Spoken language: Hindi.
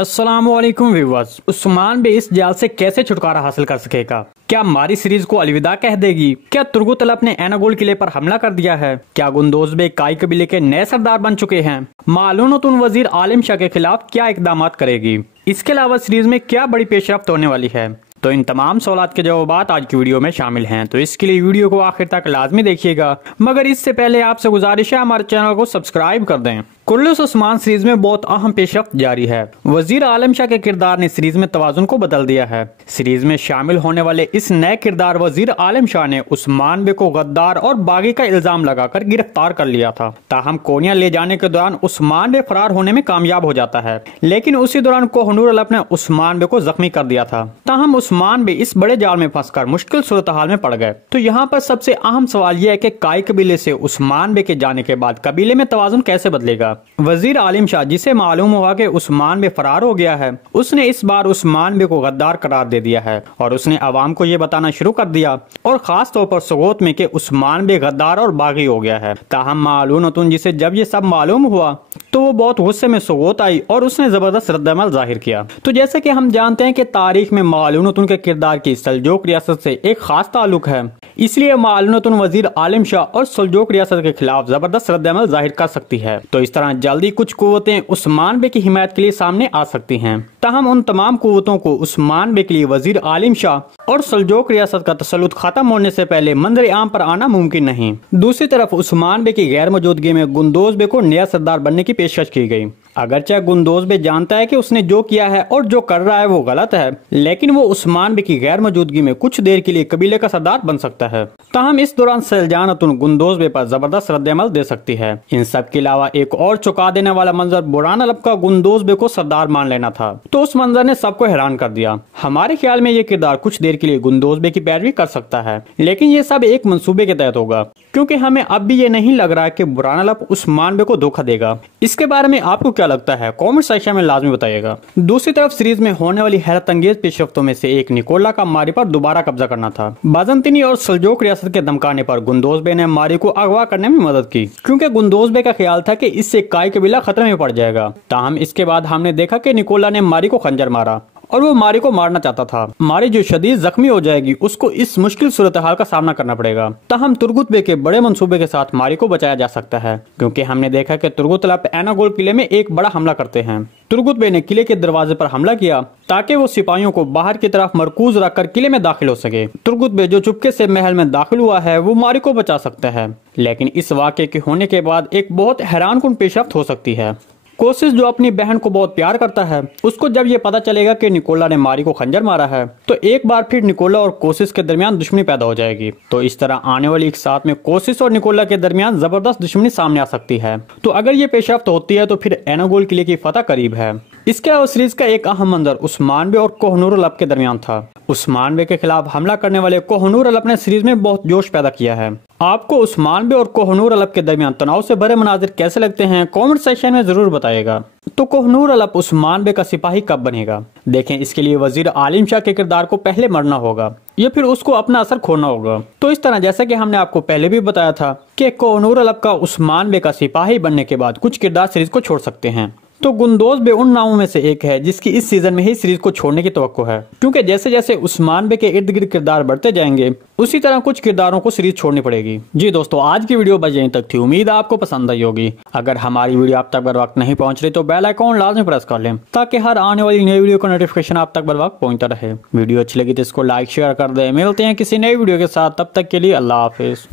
अस्सलामुअलैकुम व्यूअर्स। उस्मान बे इस जाल से कैसे छुटकारा हासिल कर सकेगा? क्या मारी सीरीज को अलविदा कह देगी? क्या तुर्गुतलप ने एनागोल किले पर हमला कर दिया है? क्या गुंदोज बे काई कबीले के नए सरदार बन चुके हैं? मालूनतुन वजीर आलिम शाह के खिलाफ क्या इकदाम करेगी? इसके अलावा सीरीज में क्या बड़ी पेशरफ्त होने वाली है? तो इन तमाम सवालात के जवाब आज की वीडियो में शामिल हैं, तो इसके लिए वीडियो को आखिर तक लाजमी देखिएगा। मगर इससे पहले आपसे गुजारिश है हमारे चैनल को सब्सक्राइब कर दें। कुर्रस उस्मान सीरीज में बहुत अहम पेशरफ्त जारी है। वजीर आलम शाह के किरदार ने सीरीज में तवाजुन को बदल दिया है। सीरीज में शामिल होने वाले इस नए किरदार वजीर आलम शाह ने उस्मान बे को गद्दार और बागी का इल्जाम लगाकर गिरफ्तार कर लिया था। ताहम कोनिया ले जाने के दौरान उस्मान बे फरार होने में कामयाब हो जाता है, लेकिन उसी दौरान कोहनूर अलप ने उस्मान बे को जख्मी कर दिया था। ताहम उस्मान बे इस बड़े जाल में फंसकर मुश्किल सूरत हाल में पड़ गए। तो यहाँ पर सबसे अहम सवाल यह है कि काई कबीले से उस्मान बे के जाने के बाद कबीले में तवाजुन कैसे बदलेगा? वजीर आलिम शाह, जिसे मालूम हुआ कि उस्मान बे फरार हो गया है, उसने इस बार उस्मान बे को गद्दार करार दे दिया है और उसने अवाम को ये बताना शुरू कर दिया, और खास तौर पर सगोत में कि उस्मान बे गद्दार और बागी हो गया है। ताहम मालूनतुन जिसे जब ये सब मालूम हुआ तो वो बहुत गुस्से में सगोत आई और उसने जबरदस्त रद्दअमल जाहिर किया। तो जैसे कि हम जानते हैं कि तारीख में मालूनतुन के किरदार की सल्जोक रियासत से एक खास ताल्लुक है, इसलिए मालूनतुन वजीर आलिम शाह और सल्जोक रियासत के खिलाफ जबरदस्त रद्दअमल जाहिर कर सकती है। तो इस तरह जल्दी कुछ कुव्वतें उस्मान बे की हिमायत के लिए सामने आ सकती हैं। ताहम उन तमाम कुव्वतों को उस्मान बे के लिए वजीर आलिम शाह और सल्जोक रियासत का तसल्लुत खत्म होने से पहले मंजर आम पर आना मुमकिन नहीं। दूसरी तरफ उस्मान बे की गैर मौजूदगी में गुंदोज बे को नया सरदार बनने की पेशकश की गई। अगरचे गुंदोज बे जानता है कि उसने जो किया है और जो कर रहा है वो गलत है, लेकिन वो उस्मान बे की गैर मौजूदगी में कुछ देर के लिए कबीले का सरदार बन सकता है। ताहम इस दौरान सल्जानतुन गुंदोज बे पर जबरदस्त रद्दअमल दे सकती है। इन सब के अलावा एक और चौंका देने वाला मंजर बुरहान अलप का गुंदोज बे को सरदार मान लेना था। तो उस मंजर ने सबको हैरान कर दिया। हमारे ख्याल में ये किरदार कुछ देर के लिए गुंदोज बे की पैरवी कर सकता है, लेकिन ये सब एक मंसूबे के तहत होगा, क्योंकि हमें अब भी ये नहीं लग रहा है कि बुरहान अलप उस्मान बे को धोखा देगा। इसके बारे में आपको क्या लगता है? कमेंट सेक्शन में लाजमी बताइएगा। दूसरी तरफ सीरीज में होने वाली हैरत अंगेज पेशरफ्तों में से एक निकोला का मारी पर दोबारा कब्जा करना था। बाजंतीनी और सल्जोक रियासत के धमकाने पर गुंदोज बे ने मारी को अगवा करने में मदद की, क्योंकि गुंदोज बे का ख्याल था कि इससे काई कबीला खतरे में पड़ जाएगा। ताहम इसके बाद हमने देखा कि निकोला ने मारी को खंजर मारा और वो मारी को मारना चाहता था। मारी जो शदीद जख्मी हो जाएगी, उसको इस मुश्किल सूरत हाल का सामना करना पड़ेगा। ताहम तुर्गुत बे के बड़े मंसूबे के साथ मारी को बचाया जा सकता है, क्योंकि हमने देखा कि तुर्गुतलप एनागोल किले में एक बड़ा हमला करते हैं। तुर्गुत बे ने किले के दरवाजे पर हमला किया ताकि वो सिपाहियों को बाहर की तरफ मरकूज रखकर किले में दाखिल हो सके। तुर्गुत बे जो चुपके से महल में दाखिल हुआ है, वो मारी को बचा सकता है, लेकिन इस वाक़े के होने के बाद एक बहुत हैरानकुन पेशरफ्त हो सकती है। कोशिश, जो अपनी बहन को बहुत प्यार करता है, उसको जब ये पता चलेगा कि निकोला ने मारी को खंजर मारा है, तो एक बार फिर निकोला और कोशिश के दरमियान दुश्मनी पैदा हो जाएगी। तो इस तरह आने वाली एक साथ में कोशिश और निकोला के दरमियान जबरदस्त दुश्मनी सामने आ सकती है। तो अगर ये पेशरफ्त होती है तो फिर एनागोल किले की फतह करीब है। इसके अलावा सीरीज का एक अहम मंजर उस्मान बे और कोहनूर अलप के दरमियान था। उस्मान बे के खिलाफ हमला करने वाले कोहनूर अलप ने सीरीज में बहुत जोश पैदा किया है। आपको उस्मान बे और कोहनूर अलप के दरमियान तनाव से भरे मनाजिर कैसे लगते हैं? कमेंट सेक्शन में जरूर बताइएगा। तो कोहनूर अलप उस्मान बे का सिपाही कब बनेगा? देखें, इसके लिए वजीर आलिम शाह के किरदार को पहले मरना होगा या फिर उसको अपना असर खोना होगा। तो इस तरह जैसे कि हमने आपको पहले भी बताया था कि कोहनूर अलप का उस्मान बे का सिपाही बनने के बाद कुछ किरदार सीरीज को छोड़ सकते हैं। तो गुंदोज बे उन नामों में से एक है जिसकी इस सीजन में ही सीरीज को छोड़ने की तवक्को है, क्योंकि जैसे जैसे उस्मान बे के इर्द गिर्द किरदार बढ़ते जाएंगे, उसी तरह कुछ किरदारों को सीरीज छोड़नी पड़ेगी। जी दोस्तों, आज की वीडियो बस यहीं तक थी। उम्मीद है आपको पसंद आई होगी। अगर हमारी वीडियो आप तक बर वक्त नहीं पहुंच रही तो बेल आइकॉन लाजमी प्रेस कर लें, ताकि हर आने वाली नई वीडियो का नोटिफिकेशन आप तक बर वक्त पहुंचता रहे। वीडियो अच्छी लगी तो इसको लाइक शेयर कर दें। मिलते हैं किसी नई वीडियो के साथ, तब तक के लिए अल्लाह हाफिज।